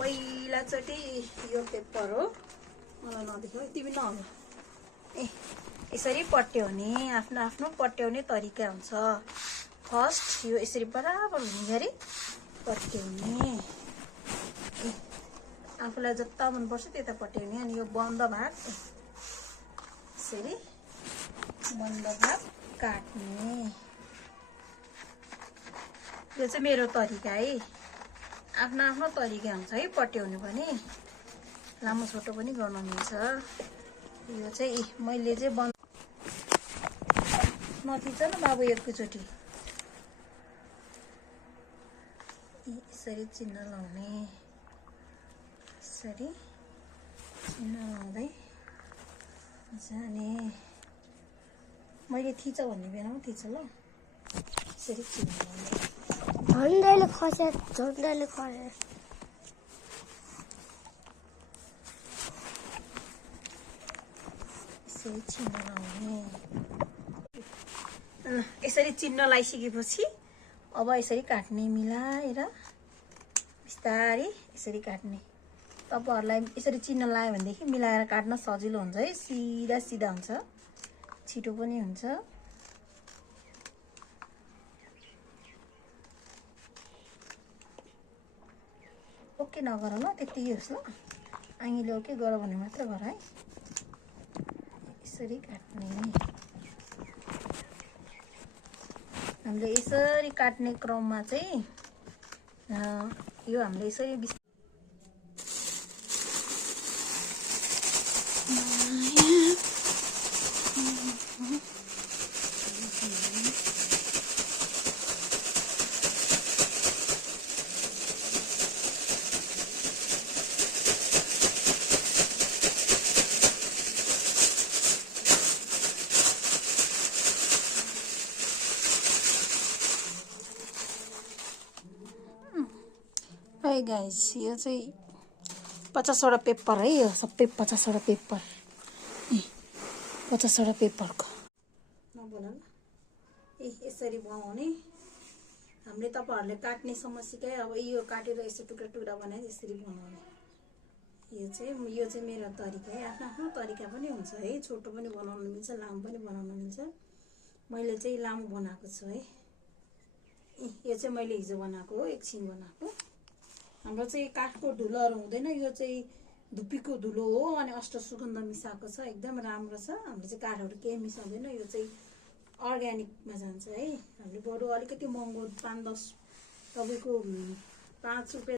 पहिलाचोटि यो पेपर हो, मलाई नदेखाऊ, तिमी नहल्ला। यसरी पट्याउने, आफ्नो आफ्नो पट्याउने तरिका हुन्छ। फर्स्ट यो यसरी बराबर हुने गरी पट्याउने, आफूलाई जता मनपर्छ त्यता पट्याउने। अनि यो बन्द भाग यसरी बन्द भाग काट्ने। यो चाहिँ मेरो तरिका है, आफ्नो आफ्नो तरिका हुन्छ है पट्याउने पनि, लामो छोटो पनि गर्न मिल्छ। यो चाहिँ मैले चाहिँ नथिच न बाबु एकैचोटि। यसरी चिन्ह लाउने, यसरी चिन्ह लाउँदै जाने। मैले थिच भन्ने बेलामा थिच ल, यसरी चिन्ह लाउने। झन्डाले खसे, झन्डाले खसे। यसरी चिन्ह लाउने। यसरी चिन्ह लगाइसकेपछि अब यसरी काट्ने, मिलाएर बिस्तारै यसरी काट्ने। तपाईहरुलाई यसरी चिन्ह लगायो भनेदेखि मिलाएर काट्न सजिलो हुन्छ है, सिधा सिधा हुन्छ, छिटो पनि हुन्छ। ओके नगर ल, त्यतिकै होस् ल। आङीले ओके गर भने मात्र गर है। यसरी काट्ने। हामीले यसरी काट्ने क्रममा चाहिँ यो हामीले यसरी है गाइस, यो चाहिँ 50वटा पेपर है, यो सबै 50वटा पेपर, 50वटा पेपरको नबोल ल। यसरी बनाउने हामीले, तपाईहरुले काट्ने समस्या अब यो काटेर यसो टुक्रा टुक्रा बनाएर यसरी बनाउने। यो चाहिँ मेरो तरिका है, आफ्नो आफ्नो तरिका पनि हुन्छ है, छोटो पनि बनाउन मिल्छ, लामो पनि बनाउन मिल्छ। मैले चाहिँ लामो बनाएको छु है। यो चाहिँ मैले हिजो बनाएको हो, एकछिन बनाएको। हाम्रो चाहिँ काठको धुलोहरू हुँदैन, यो चाहिँ धुप्पीको धुलो हो अनि अष्टसुगन्ध मिसाएको छ, एकदम राम्रो छ। हामीले चाहिँ काठहरू केही मिसाउँदैन, यो चाहिँ अर्ग्यानिकमा जान्छ है। हामीले बरु अलिकति महँगो 5-10 तपाईको 5 रुपैयाँ